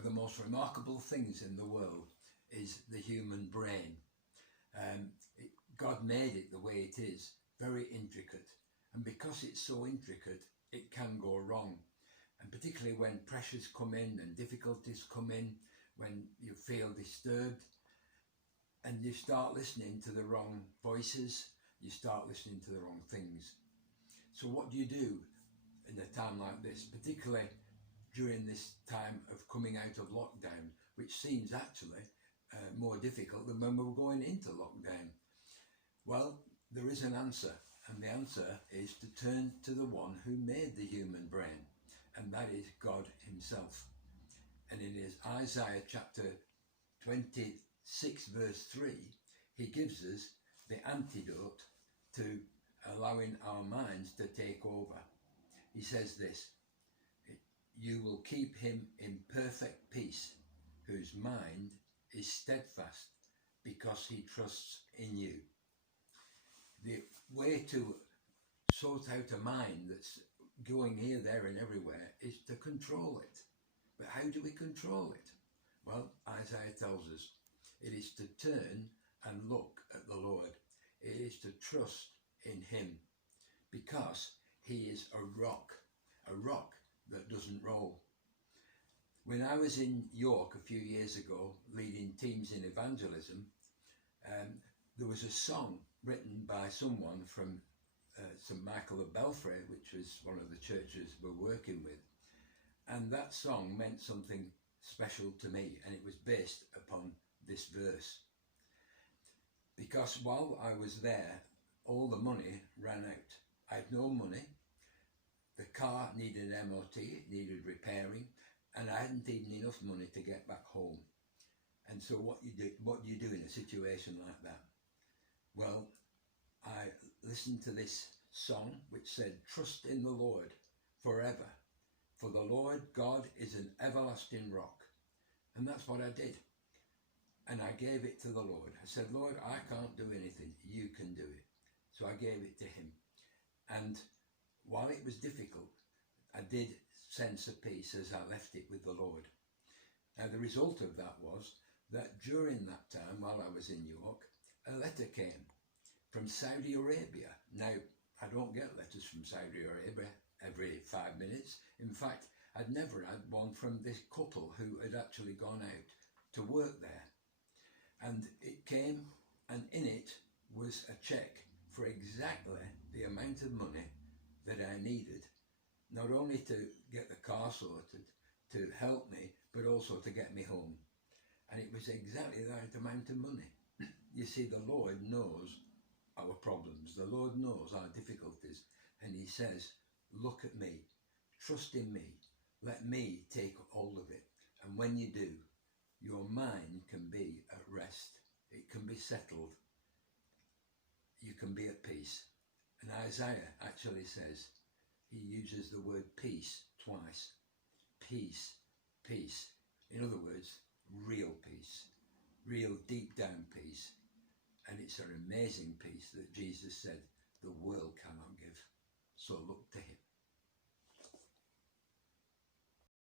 of the most remarkable things in the world is the human brain. God made it the way it is, very intricate. And because it's so intricate, it can go wrong. And particularly when pressures come in and difficulties come in, when you feel disturbed and you start listening to the wrong voices, you start listening to the wrong things. So what do you do in a time like this, particularly during this time of coming out of lockdown, which seems actually more difficult than when we were going into lockdown? Well, there is an answer, and the answer is to turn to the one who made the human brain, and that is God himself. And in his Isaiah chapter 26 verse 3, he gives us the antidote to allowing our minds to take over. He says this: you will keep him in perfect peace, whose mind is steadfast, because he trusts in you. The way to sort out a mind that's going here, there and everywhere is to control it. But how do we control it? Well, Isaiah tells us it is to turn and look at the Lord. It is to trust in him, because he is a rock that doesn't roll. When I was in York a few years ago leading teams in evangelism, there was a song written by someone from St Michael of Belfry, which was one of the churches we're working with, and that song meant something special to me, and it was based upon this verse. Because while I was there, all the money ran out. I had no money. The car needed MOT, it needed repairing, and I hadn't even enough money to get back home. And so what do you do in a situation like that? Well, I listened to this song which said, trust in the Lord forever, for the Lord God is an everlasting rock. And that's what I did. And I gave it to the Lord. I said, Lord, I can't do anything, you can do it. So I gave it to him. And while it was difficult, I did sense a peace as I left it with the Lord. Now the result of that was that during that time, while I was in York, a letter came from Saudi Arabia. Now, I don't get letters from Saudi Arabia every 5 minutes. In fact, I'd never had one from this couple who had actually gone out to work there. And it came, and in it was a cheque for exactly the amount of money that I needed, not only to get the car sorted, to help me, but also to get me home. And it was exactly that amount of money. You see, the Lord knows our problems. The Lord knows our difficulties. And he says, look at me, trust in me, let me take hold of it. And when you do, your mind can be at rest. It can be settled. You can be at peace. And Isaiah actually says, he uses the word peace twice. Peace, peace. In other words, real peace, real deep down peace. And it's an amazing peace that Jesus said the world cannot give. So look to him.